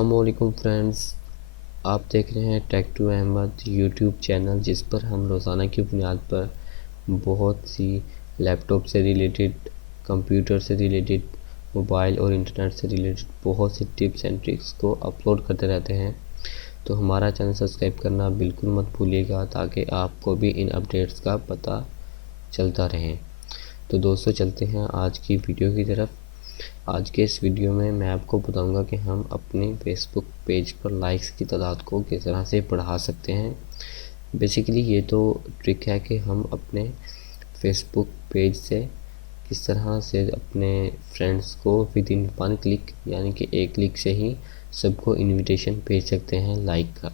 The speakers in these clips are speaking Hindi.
अस्सलामुअलैकुम फ्रेंड्स, आप देख रहे हैं tech to Ahmad YouTube channel, जिस पर हम रोज़ाना की बुनियाद पर बहुत सी लैपटॉप से रिलेटेड, कंप्यूटर से रिलेटेड, मोबाइल और इंटरनेट से रिलेटेड बहुत सी टिप्स एंड ट्रिक्स को अपलोड करते रहते हैं। तो हमारा चैनल सब्सक्राइब करना बिल्कुल मत भूलिएगा, ताकि आपको भी इन अपडेट्स का पता चलता रहे। तो दोस्तों, चलते हैं आज की वीडियो की तरफ। आज के इस वीडियो में मैं आपको बताऊंगा कि हम अपने फेसबुक पेज पर लाइक्स की तादाद को किस तरह से बढ़ा सकते हैं। बेसिकली ये तो ट्रिक है कि हम अपने फेसबुक पेज से किस तरह से अपने फ्रेंड्स को विद इन 1 क्लिक, यानी कि 1 क्लिक से ही सबको इनविटेशन भेज सकते हैं लाइक का।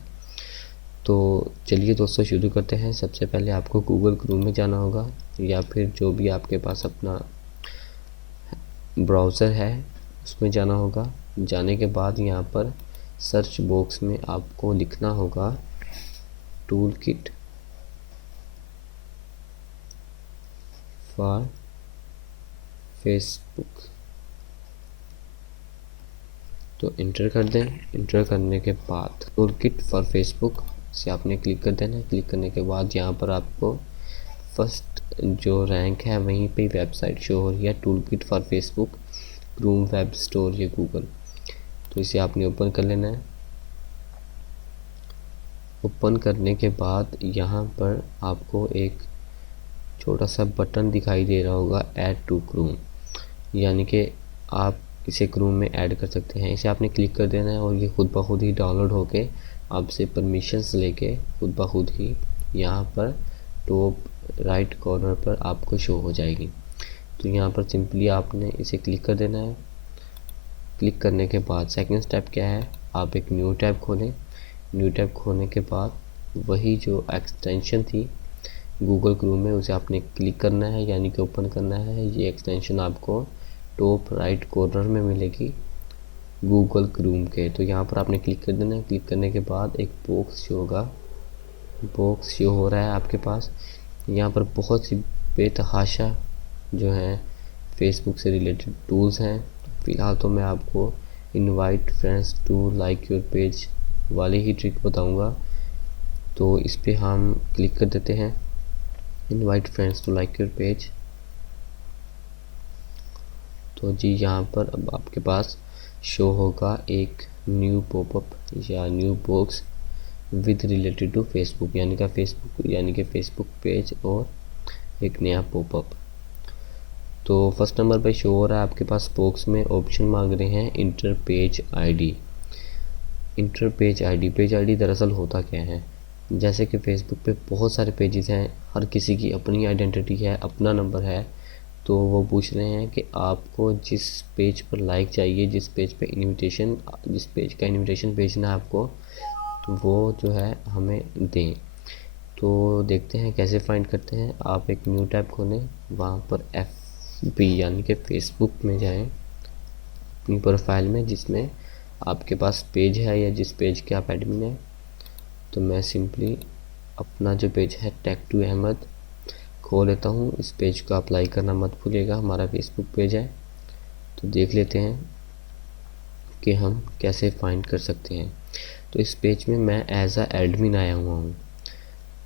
तो चलिए दोस्तों, शुरू करते हैं। सबसे पहले आपको गूगल क्रोम में जाना होगा, या फिर जो भी आपके पास अपना ब्राउज़र है उसमें जाना होगा। जाने के बाद यहाँ पर सर्च बॉक्स में आपको लिखना होगा टूल किट फॉर फेसबुक। तो इंटर कर दें। इंटर करने के बाद टूल किट फॉर फेसबुक से आपने क्लिक कर देना है। क्लिक करने के बाद यहाँ पर आपको फर्स्ट जो रैंक है वहीं पे वेबसाइट शो हो रही है, tool kit for Facebook Chrome web store या गूगल। तो इसे आपने ओपन कर लेना है। ओपन करने के बाद यहाँ पर आपको एक छोटा सा बटन दिखाई दे रहा होगा, ऐड टू क्रोम, यानी कि आप इसे क्रोम में ऐड कर सकते हैं। इसे आपने क्लिक कर देना है और ये खुद ब खुद ही डाउनलोड होके आपसे परमिशंस लेके खुद ब खुद ही यहाँ पर टॉप राइट कॉर्नर पर आपको शो हो जाएगी। तो यहाँ पर सिंपली आपने इसे क्लिक कर देना है। क्लिक करने के बाद सेकंड स्टेप क्या है, आप एक न्यू टैब खोलें। न्यू टैब खोलने के बाद वही जो एक्सटेंशन थी गूगल क्रोम में, उसे आपने क्लिक करना है, यानी कि ओपन करना है। ये एक्सटेंशन आपको टॉप राइट कॉर्नर में मिलेगी गूगल क्रोम के। तो यहाँ पर आपने क्लिक कर देना है। क्लिक करने के बाद एक बॉक्स शो होगा, बॉक्स शो हो रहा है आपके पास। यहाँ पर बहुत सी बेतहाशा जो हैं फेसबुक से रिलेटेड टूल्स हैं। फ़िलहाल तो मैं आपको invite friends to like your page वाली ही ट्रिक बताऊंगा। तो इस पे हम क्लिक कर देते हैं, invite friends to like your page. तो जी यहाँ पर अब आपके पास शो होगा एक न्यू पॉपअप या new box with related to Facebook, यानी कि फेसबुक पेज, और एक नया पॉपअप। तो फर्स्ट नंबर पे शो हो रहा है आपके पास बॉक्स में ऑप्शन मांग रहे हैं inter page ID. Inter page ID, page ID दरअसल होता क्या है, जैसे कि फेसबुक पे बहुत सारे पेजेस हैं, हर किसी की अपनी आइडेंटिटी है, अपना नंबर है। तो वो पूछ रहे हैं कि आपको जिस पेज पर लाइक चाहिए, जिस पेज का इनविटेशन भेजना है आपको, तो वो जो है हमें दें। तो देखते हैं कैसे फाइंड करते हैं। आप एक न्यू टैब खोलें, वहाँ पर FB यानी कि फेसबुक में जाएं, अपनी प्रोफाइल में जिसमें आपके पास पेज है या जिस पेज के आप एडमिन हैं। तो मैं सिंपली अपना जो पेज है टेक टू अहमद खोल लेता हूँ। इस पेज को अप्लाई करना मत भूलिएगा, हमारा फेसबुक पेज है। तो देख लेते हैं कि हम कैसे फाइंड कर सकते हैं। तो इस पेज में मैं एज आ एडमिन आया हुआ हूँ,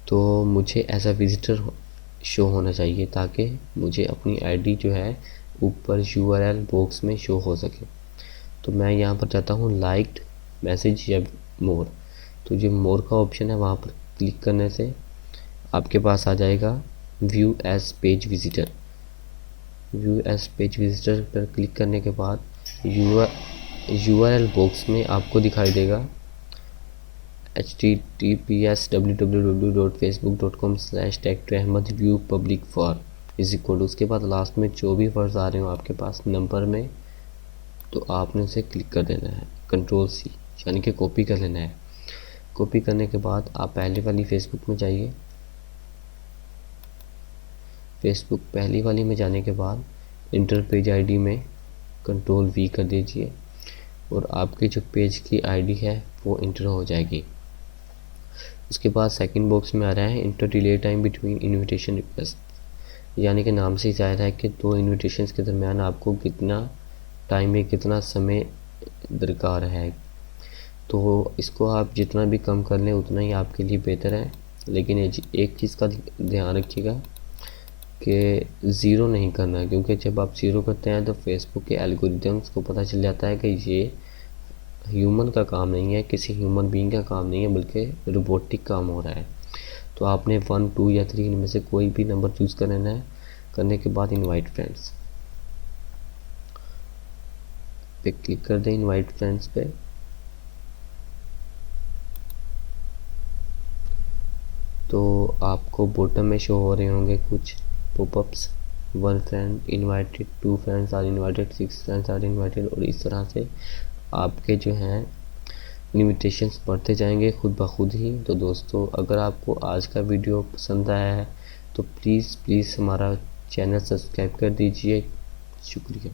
तो मुझे एज आ विजिटर शो होना चाहिए, ताकि मुझे अपनी आईडी जो है ऊपर URL बॉक्स में शो हो सके। तो मैं यहाँ पर जाता हूँ लाइक्ड मैसेज या मोर। तो जो मोर का ऑप्शन है वहाँ पर क्लिक करने से आपके पास आ जाएगा view as page visitor. View as page visitor पर क्लिक करने के बाद URL बॉक्स में आपको दिखाई देगा https://www.facebook.com/tech2ahmed_view_public_for इज इक्वल। उसके बाद लास्ट में जो भी वर्ड्स आ रहे हो आपके पास नंबर में, तो आपने उसे क्लिक कर देना है, Ctrl+C, यानी कि कॉपी कर लेना है। कॉपी करने के बाद आप पहले वाली फेसबुक में जाइए। फेसबुक पहली वाली में जाने के बाद इंटर पेज आईडी में Ctrl+V कर दीजिए, और आपके जो पेज की आईडी है वो इंटर हो जाएगी। उसके बाद सेकंड बॉक्स में आ रहा है inter delay time between invitation request, यानी कि नाम से ही जाहिर है कि 2 इन्विटेशंस के दरमियान आपको कितना टाइम या कितना समय दरकार है। तो इसको आप जितना भी कम कर लें उतना ही आपके लिए बेहतर है। लेकिन एक चीज़ का ध्यान रखिएगा कि ज़ीरो नहीं करना है, क्योंकि जब आप ज़ीरो करते हैं तो फेसबुक के एल्गोरिदम्स को पता चल जाता है कि ये ह्यूमन का काम नहीं है, किसी ह्यूमन बीइंग का काम नहीं है, बल्कि रोबोटिक काम हो रहा है। तो आपने 1, 2 या 3 इनमें से कोई भी नंबर चूज़ कर लेना है। करने के बाद इनवाइट फ्रेंड्स पे क्लिक कर दें। इनवाइट फ्रेंड्स पे तो आपको बॉटम में शो हो रहे होंगे कुछ popups, 1 friend invited, 2 friends are invited, 6 friends are invited, और इस तरह से आपके जो हैं इनविटेशंस बढ़ते जाएंगे खुद ब खुद ही। तो दोस्तों, अगर आपको आज का वीडियो पसंद आया है तो प्लीज़ हमारा चैनल सब्सक्राइब कर दीजिए। शुक्रिया।